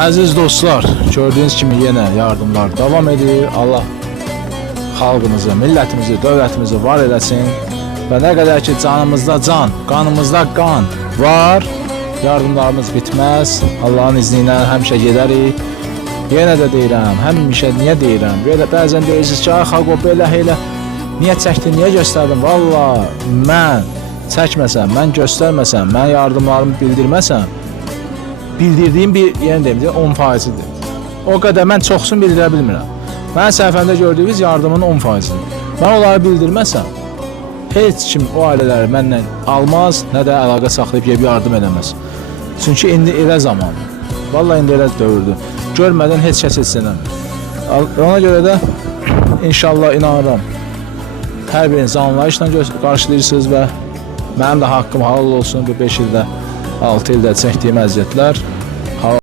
Əziz dostlar, gördüyünüz kimi yenə yardımlar davam edir. Allah xalqımızı, millətimizi, dövlətimizi var eləsin. Və nə qədər ki canımızda can, qanımızda qan var, yardımlarımız bitməz. Allahın izni ilə həmişə gedərik. Yenə də deyirəm, həmişə niyə deyirəm? Belə bəzən deyirsiniz ki, ay xalq o belə elə niyə çəkdin, niyə göstərdin? Valla mən çəkməsəm, mən göstərməsəm, mən yardımlarımı bildirməsəm, bildirdiyim bir yerini deyim, 10%'dir. O qədər mən çoxsunu bildirə bilmirəm. Mən səhifəmdə gördüyünüz yardımın 10%'dir. Mən onları bildirməsəm, heç kim o ailələri məndən almaz, nə də əlaqə saxlayıb yardım eləməz. Çünki indi elə zamandır. Vallahi indi elə dövrdür. Görmədən heç kəs heç eləmir. Ona görə də inşallah inanıram, hər biriniz anlayışla qarşılayırsınız və mənim də haqqım halal olsun bu 5 ildə, 6 ildə çəkdiyim əziyyətlər.